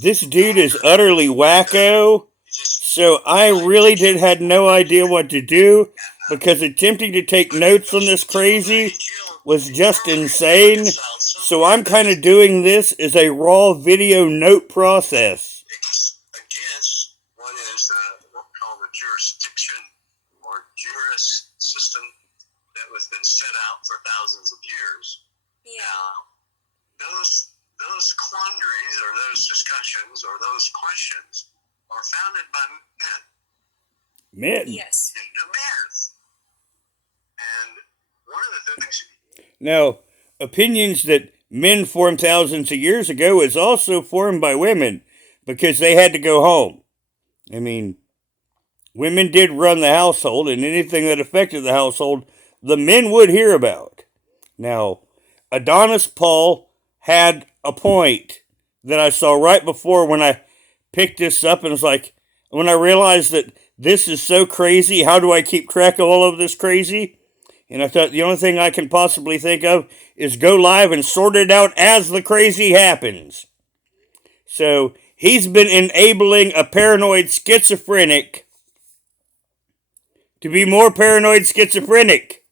This dude is utterly wacko. So I really had no idea what to do because attempting to take notes on this crazy was just insane. So I'm kind of doing this as a raw video note process. Against what is what we call the jurisdiction or juris system that was been set out for thousands of years. Yeah. Now, those quandaries or those discussions or those questions are founded by men. Men? Yes. Men. And one of the things... Now, opinions that men formed thousands of years ago is also formed by women because they had to go home. I mean, women did run the household, and anything that affected the household, the men would hear about. Now, Adonis Paul had a point that I saw right before when I picked this up, and it's like, when I realized that this is so crazy, how do I keep track of all of this crazy? And I thought the only thing I can possibly think of is go live and sort it out as the crazy happens. So he's been enabling a paranoid schizophrenic to be more paranoid schizophrenic.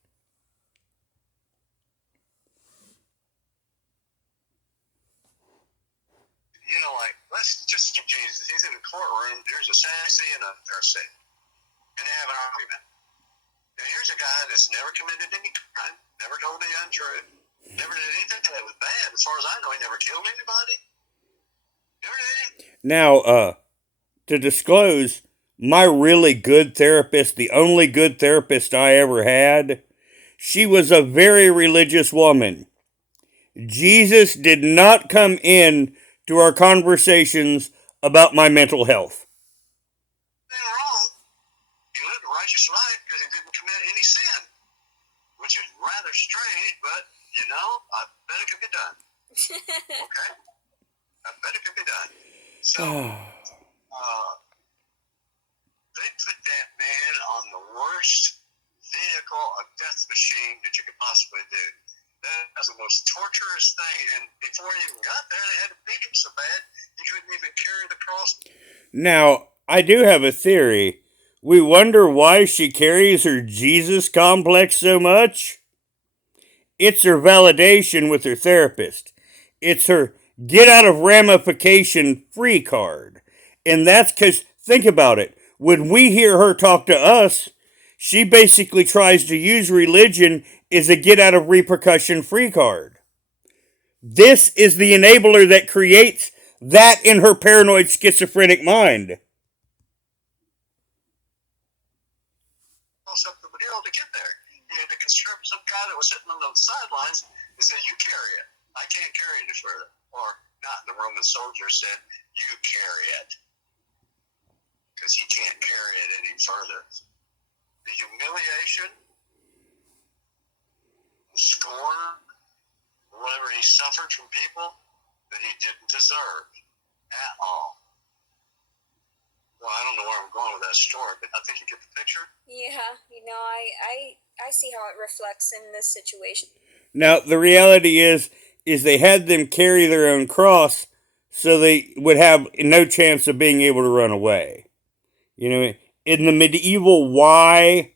You know, like, let's just take Jesus. He's in a courtroom. There's a Sadducee and a Pharisee. And they have an argument. Now, here's a guy that's never committed any crime, never told the untruth, never did anything that was bad. As far as I know, he never killed anybody. Never did. Now, to disclose, my really good therapist, the only good therapist I ever had, she was a very religious woman. Jesus did not come in to our conversations about my mental health. Nothing wrong. He lived a righteous life because he didn't commit any sin, which is rather strange, but, you know, I bet it could be done. Okay? I bet it could be done. So, they put that man on the worst vehicle, a death machine that you could possibly do. That was the most torturous thing, and before he even got there, they had to beat him so bad he couldn't even carry the cross. Now, I do have a theory. We wonder why she carries her Jesus complex so much. It's her validation with her therapist. It's her get out of ramification free card. And that's because, think about it, when we hear her talk to us, she basically tries to use religion as a get out of repercussion free card. This is the enabler that creates that in her paranoid schizophrenic mind. Up the hill to get there. He had to conscript some guy that was sitting on the sidelines and said, "You carry it. I can't carry it any further." Or not, the Roman soldier said, "You carry it." Because he can't carry it any further. The humiliation, the scorn, whatever he suffered from people that he didn't deserve at all. Well, I don't know where I'm going with that story, but I think you get the picture. Yeah, you know, I see how it reflects in this situation. Now, the reality is they had them carry their own cross so they would have no chance of being able to run away. You know, in the medieval why,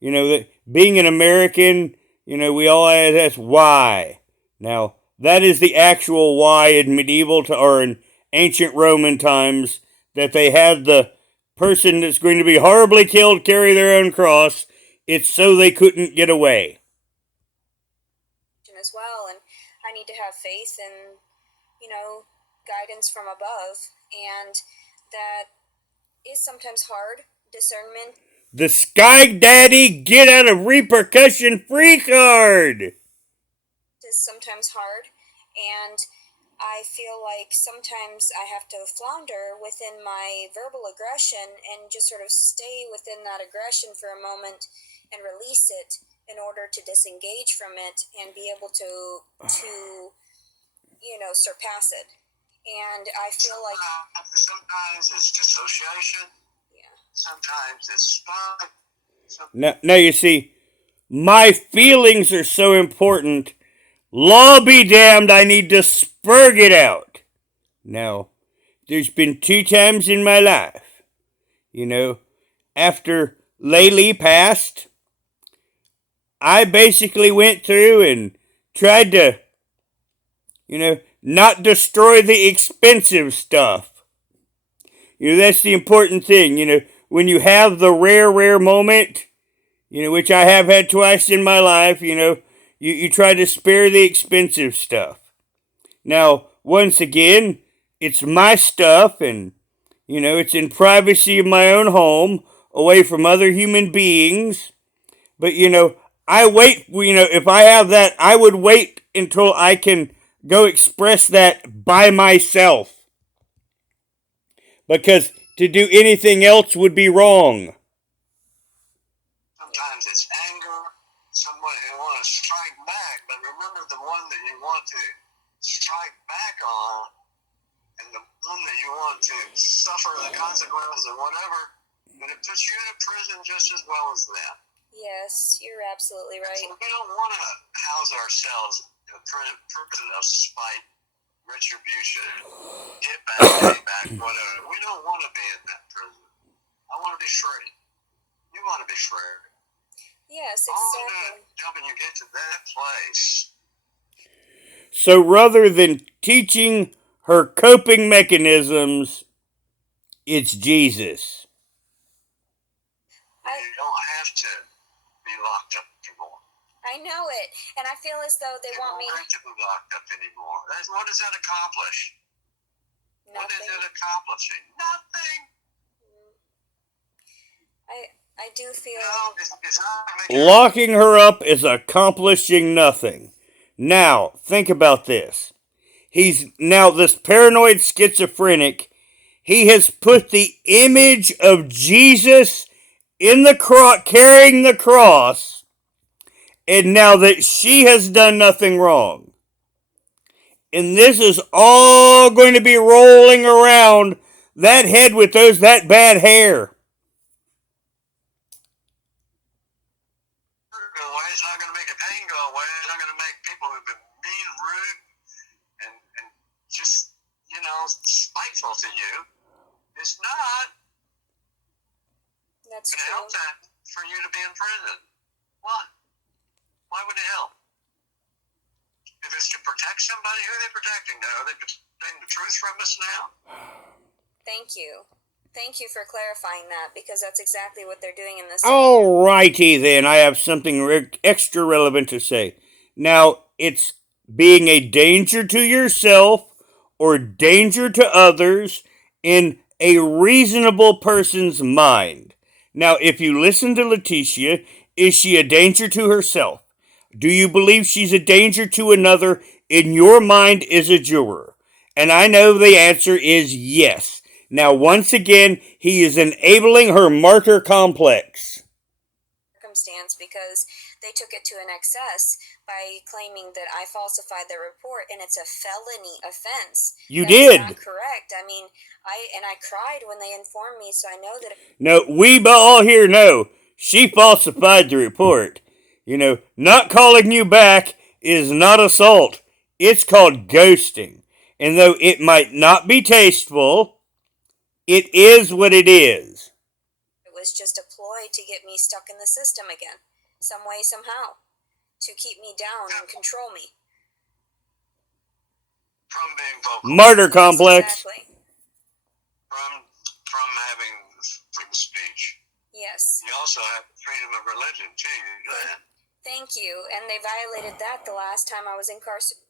you know, being an American, you know, we all had that's why. Now, that is the actual why in medieval or in ancient Roman times, that they had the person that's going to be horribly killed carry their own cross. It's so they couldn't get away. As well, and I need to have faith and, you know, guidance from above, and that is sometimes hard. Discernment. The Sky Daddy get out of repercussion free card is sometimes hard, and I feel like sometimes I have to flounder within my verbal aggression and just sort of stay within that aggression for a moment and release it in order to disengage from it and be able to you know, surpass it. And I feel like sometimes it's dissociation. Yeah. Sometimes it's fun. Now you see, my feelings are so important. Law be damned, I need to spurg it out. Now, there's been 2 times in my life, after Laylee passed, I basically went through and tried to, not destroy the expensive stuff. That's the important thing. When you have the rare moment, which I have had twice in my life, you try to spare the expensive stuff. Now, once again, it's my stuff and, it's in privacy of my own home, away from other human beings. But, I wait, if I have that, I would wait until I can go express that by myself. Because to do anything else would be wrong. Sometimes it's anger, someone who want to strike back, but remember the one that you want to strike back on and the one that you want to suffer the consequences of whatever, but it puts you in a prison just as well as that. Yes, you're absolutely right. So we don't want to house ourselves in a prison of spite, retribution, get back, pay back, whatever. We don't want to be in that prison. I want to be free. You want to be free. Yes, exactly. When you get to that place. So rather than teaching her coping mechanisms, it's Jesus. You don't have to be locked up anymore. I know it, and I feel as though they want me to be locked up anymore. What does that accomplish? Nothing. What is it accomplishing? Nothing. I do feel it's not locking her up is accomplishing nothing. Now, think about this. This paranoid schizophrenic, he has put the image of Jesus in the cross, carrying the cross, and now that she has done nothing wrong. And this is all going to be rolling around that head with that bad hair. It's not going to make a pain go away. It's not going to make people who've been mean, rude, and just, spiteful to you. It's not. That's going to help that for you to be in prison. Why? Why would it help? If it's to protect somebody, who are they protecting now? Are they protecting the truth from us now? Thank you. Thank you for clarifying that, because that's exactly what they're doing in this. Alrighty then, I have something extra relevant to say. Now, it's being a danger to yourself or danger to others in a reasonable person's mind. Now, if you listen to Leticia, is she a danger to herself? Do you believe she's a danger to another in your mind as a juror? And I know the answer is yes. Now, once again, he is enabling her martyr complex. Circumstance, because they took it to an excess by claiming that I falsified the report, and it's a felony offense. That's did. Not correct. I mean, I cried when they informed me, so I know that. No, we all here know she falsified the report. Not calling you back is not assault. It's called ghosting. And though it might not be tasteful, it is what it is. It was just a ploy to get me stuck in the system again, some way, somehow, to keep me down and control me. From being vocal. Martyr complex. Exactly. From having freedom of speech. Yes. You also have freedom of religion, too. Thank you. And they violated that the last time I was incarcerated.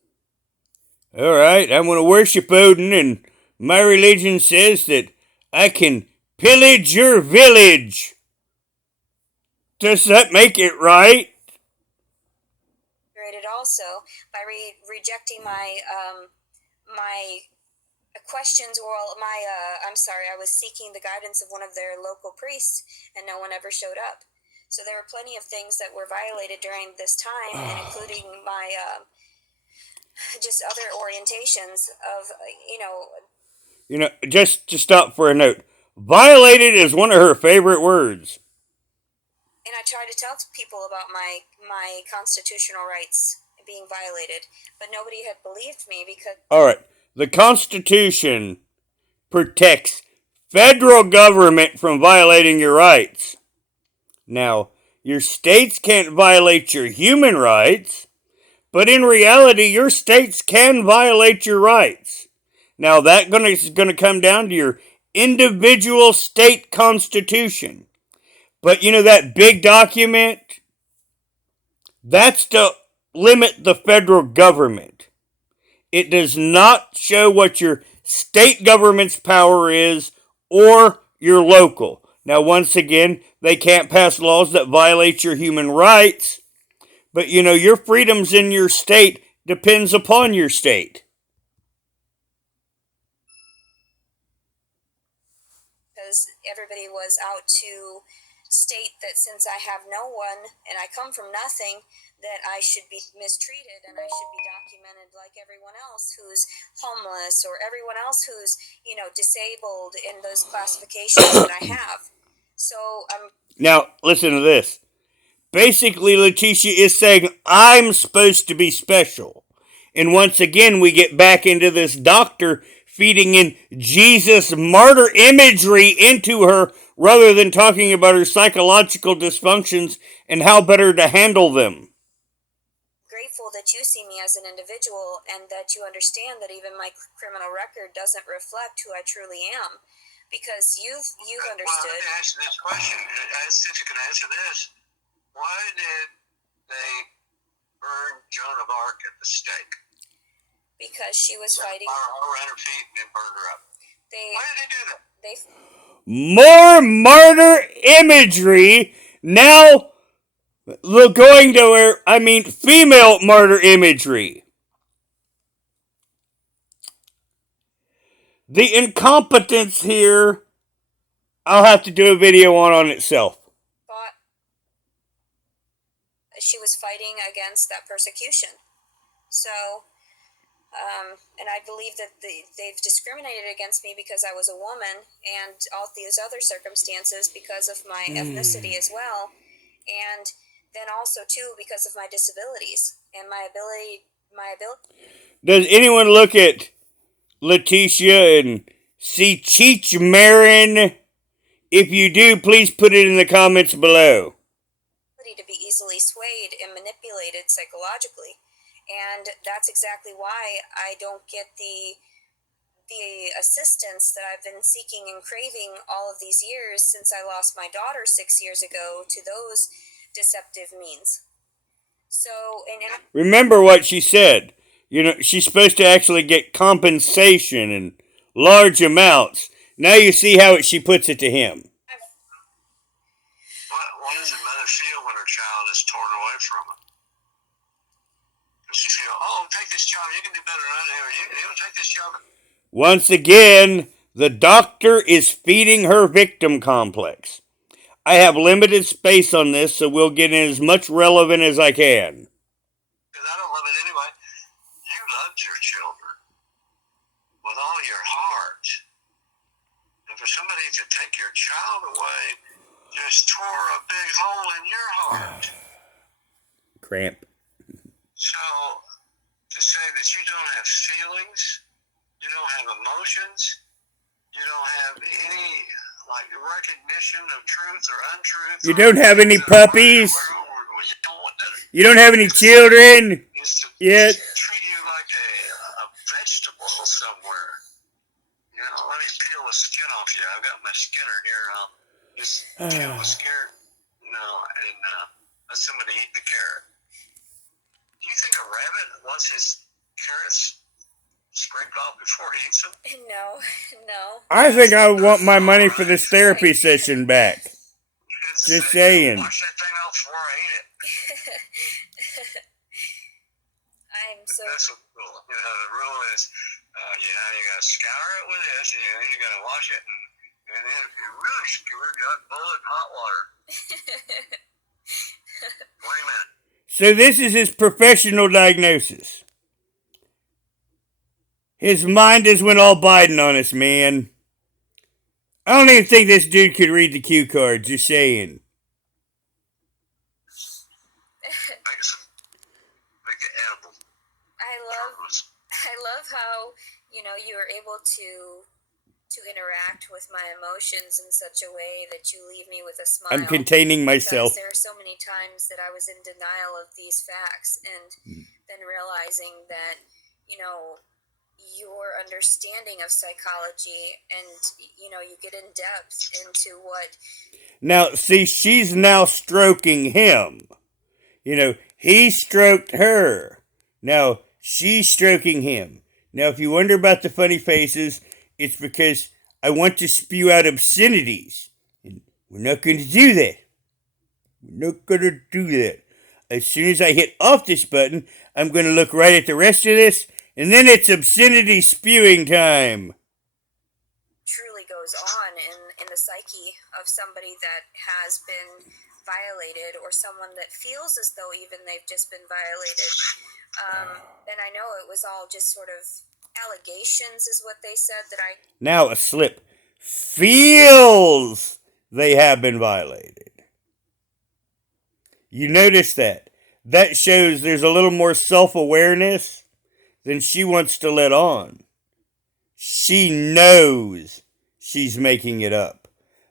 All right, I'm going to worship Odin, and my religion says that I can pillage your village. Does that make it right? Also, by rejecting my questions, or I'm sorry, I was seeking the guidance of one of their local priests, and no one ever showed up. So there were plenty of things that were violated during this time, and including my just other orientations of just to stop for a note, violated is one of her favorite words. And I tried to tell people about my constitutional rights being violated, but nobody had believed me because. All right, The Constitution protects federal government from violating your rights. Now, your states can't violate your human rights, but in reality, your states can violate your rights. Now, that's going to come down to your individual state constitution. But you know that big document? That's to limit the federal government. It does not show what your state government's power is or your local. Now, once again, they can't pass laws that violate your human rights, but you know, your freedoms in your state depends upon your state. Because everybody was out to state that since I have no one and I come from nothing, that I should be mistreated and I should be documented like everyone else who's homeless or everyone else who's, disabled in those classifications that I have. So Now, listen to this. Basically, Leticia is saying, I'm supposed to be special. And once again, we get back into this doctor feeding in Jesus martyr imagery into her rather than talking about her psychological dysfunctions and how better to handle them. Grateful that you see me as an individual and that you understand that even my criminal record doesn't reflect who I truly am. Because you've understood. Well, let me ask you this question. See if you can answer this. Why did they burn Joan of Arc at the stake? Because she was fighting. Around her feet and burned her up. Why did they do that? More martyr imagery now. Going to where, female martyr imagery. The incompetence here, I'll have to do a video on itself. She was fighting against that persecution. So, and I believe that they've discriminated against me because I was a woman and all these other circumstances because of my ethnicity as well. And then also, too, because of my disabilities and my ability. Does anyone look at Leticia and see Cheech Marin? If you do, please put it in the comments below. To be easily swayed and manipulated psychologically, and that's exactly why I don't get the assistance that I've been seeking and craving all of these years since I lost my daughter 6 years ago to those deceptive means. So, and remember what she said. You know, she's supposed to actually get compensation in large amounts. Now you see how she puts it to him. What does a mother feel when her child is torn away from her? Does she feel, take this job, you can do better than I do, you take this job? Once again, the doctor is feeding her victim complex. I have limited space on this, so we'll get in as much relevant as I can. Because I don't love it anyway. You loved your children with all your heart. And for somebody to take your child away just tore a big hole in your heart. Cramp. So, to say that you don't have feelings, you don't have emotions, you don't have any recognition of truth or untruth. You don't have any puppies. You don't have any children. Yet. Treat you like a vegetable somewhere. Let me peel the skin off you. I've got my skinner here. I'll just peel the skin. And let somebody eat the carrot. Do you think a rabbit wants his carrots scraped off before he eats them? No. I think I want my money for this therapy session back. Just saying. Wash that thing off before I eat it. That's what the rule. The rule is, you got to scour it with this, and then you got to wash it. And then if you really skewer it, you got to boil it in hot water. 20 minutes. So this is his professional diagnosis. His mind just went all Biden on us, man. I don't even think this dude could read the cue card, just saying. Make it edible. I love how, you were able to interact with my emotions in such a way that you leave me with a smile. I'm containing myself. Because there are so many times that I was in denial of these facts, and then realizing that, your understanding of psychology, and, you get in depth into what... Now, see, she's now stroking him. He stroked her. Now, she's stroking him. Now, if you wonder about the funny faces, it's because I want to spew out obscenities. And we're not going to do that. We're not going to do that. As soon as I hit off this button, I'm going to look right at the rest of this, and then it's obscenity spewing time. Truly goes on in the psyche of somebody that has been violated, or someone that feels as though even they've just been violated. And I know it was all just sort of allegations, is what they said, that I... Now a slip feels they have been violated. You notice that. That shows there's a little more self-awareness than she wants to let on. She knows she's making it up.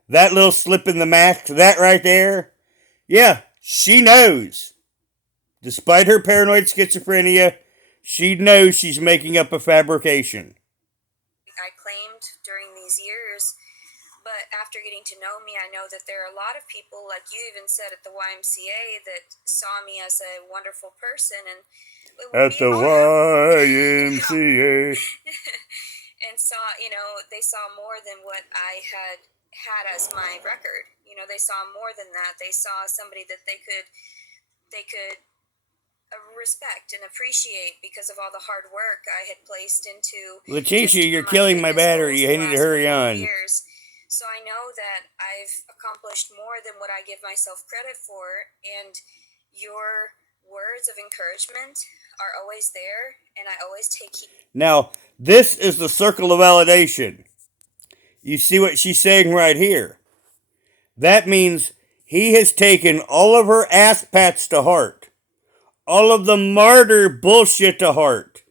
That little slip in the mask, that right there, yeah, she knows. Despite her paranoid schizophrenia, she knows she's making up a fabrication. I claimed during these years, but after getting to know me, I know that there are a lot of people, like you even said at the YMCA, that saw me as a wonderful person, and at the YMCA. And saw, they saw more than what I had as my record. They saw more than that. They saw somebody that they could respect and appreciate because of all the hard work I had placed into... Leticia, you're killing my battery. You need to hurry on. Years. So I know that I've accomplished more than what I give myself credit for, and your words of encouragement are always there, and I always take heed. Now, this is the circle of validation. You see what she's saying right here? That means he has taken all of her ass pats to heart, all of the martyr bullshit to heart,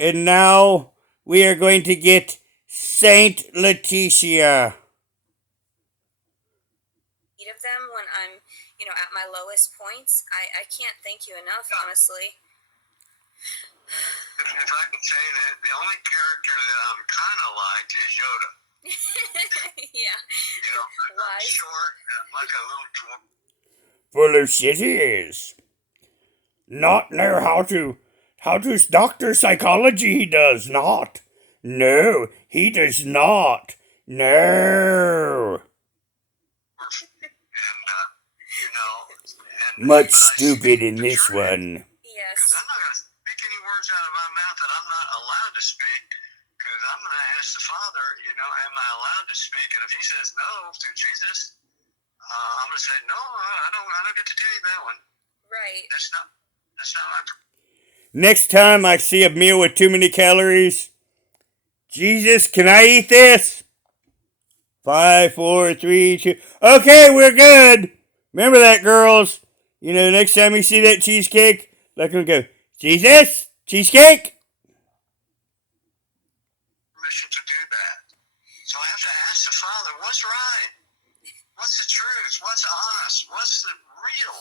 and now we are going to get Saint Leticia. Of them when I'm, at my lowest points. I can't thank you enough, honestly. If I can say that, the only character that I'm kind of like is Yoda. Yeah. I'm short and like a little dwarf. Full of cities. Not know how to doctor psychology, he does not. No, he does not. No. And much stupid in this one. Yes. Because I'm not going to speak any words out of my mouth that I'm not allowed to speak. Because I'm going to ask the Father, am I allowed to speak? And if he says no to Jesus, I'm going to say, no, I don't get to tell you that one. Right. That's not my... Next time I see a meal with too many calories, Jesus, can I eat this? 5, 4, 3, 2. Okay, we're good. Remember that, girls. Next time you see that cheesecake, let them go, Jesus, cheesecake. Permission to do that. So I have to ask the Father, what's right? What's the truth? What's honest? What's the real?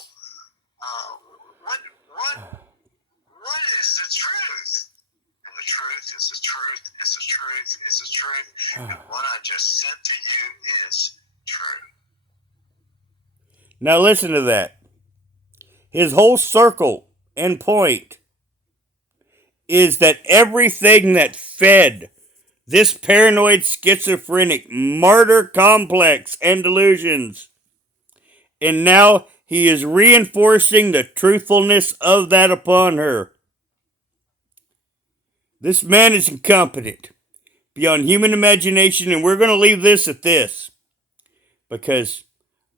What is the truth? And the truth is the truth is the truth is the truth. And what I just said to you is true. Now listen to that. His whole circle and point is that everything that fed this paranoid schizophrenic martyr complex and delusions, and now he is reinforcing the truthfulness of that upon her. This man is incompetent, beyond human imagination, and we're going to leave this at this. Because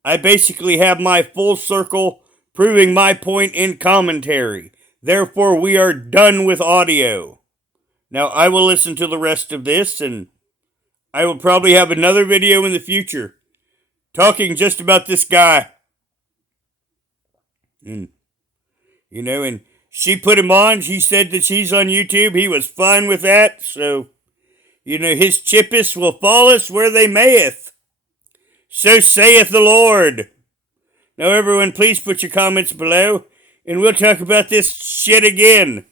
I basically have my full circle proving my point in commentary. Therefore, we are done with audio. Now, I will listen to the rest of this, and I will probably have another video in the future talking just about this guy. And She put him on. She said that she's on YouTube. He was fine with that. So, his chippus will fall us where they mayeth. So saith the Lord. Now, everyone, please put your comments below, and we'll talk about this shit again.